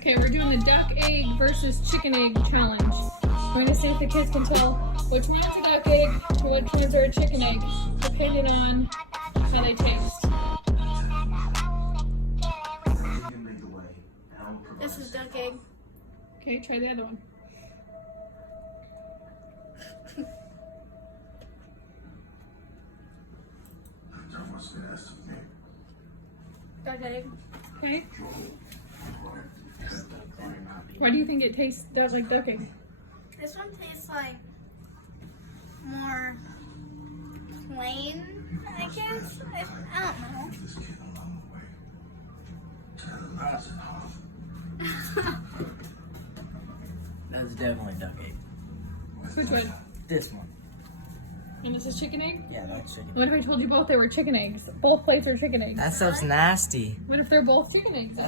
Okay, we're doing the duck egg versus chicken egg challenge. I'm going to see if the kids can tell which one's a duck egg and which ones are a chicken egg, depending on how they taste. This is duck egg. Okay, try the other one. Duck egg. Okay. Why do you think it tastes like duck egg? This one tastes like more plain, I guess. I don't know. That's definitely duck egg. Which one? This one. And this is chicken egg? Yeah, that's chicken. What if I told you both they were chicken eggs? Both plates are chicken eggs. That stuff's nasty. What if they're both chicken eggs?